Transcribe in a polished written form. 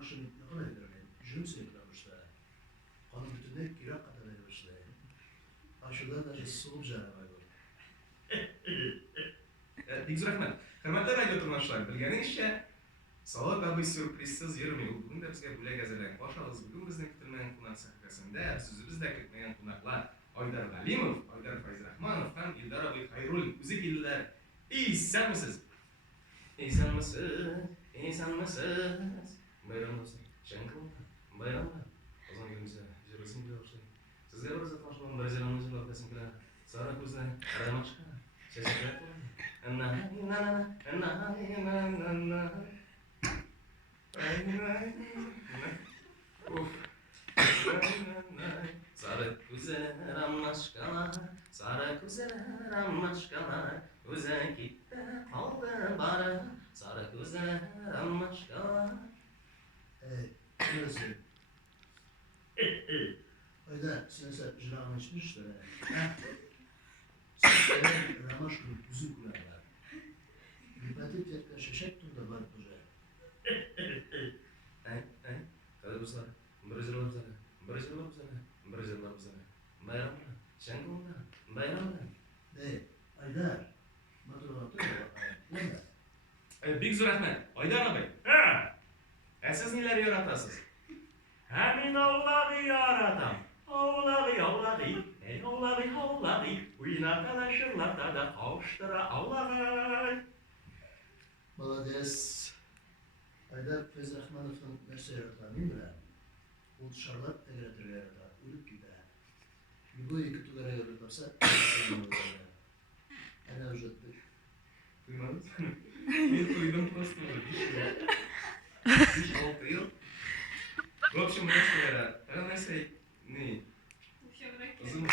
akşam yakın ediyorum. Yüzüm seyirlenmişler. Kanı bütünlük girak katına girmişler. Aşırıda da soğuk canım var. Big rahmat. Hurmatli radio tinglovchilar, bilganingizcha, Salat abi syurprizsiz yurmaydi. Bugun da bizga bo'lak azalak boshlig'iz. Bugun bizning kutilmagan qonaq sahifasida sizni bizda kutmagan qonaqlar Oydar Valimov, Oydar Fayzrahmonov ham Ildar Aboy Xayrul o'zi keldilar. Esanmisiz? Esanmisiz? Bayram bo'lsin. Shankul. Bayramlar. Qozon kunimizda ijrosin boshlang. Sizga bir zot boshlam bir ziramizning o'rtasini bilan sara ko'zdan qaramoqchi. Shashaklar. Anna. Sarı güzeller maşkalar, sarı güzeller maşkalar, güzel gitti kaldı bari, sarı güzeller maşkalar. Neresi? Ayda sinese jirağını içmişler. Sizlerin ramaş kurup üzüm kulağlar. Lipatit yetle şeşek turda var buraya. Hadi dostlar, Brazil'e bizane, bayramlar, Şangol'da, bayramlar. Aydar, madrovatı ne? Big rahmat, Aydar abi. Siz neler yaratasiz? Hemin oğlağı yaratam. Oğlağı. Uyun arkadaşlarla da kavuştura Allah'ı. Malades. Aydar Feyzrahmanov'un nasıl yaratan değil mi? O dışarılar tegretir yaratan, ölüp gider. Bu iki tugara yaratarsa, ana ücretli. Duymadınız mı? Ben duydum просто уже. Hiç 6 yıl. В общем, nasıl yarar? Ne? Uzun.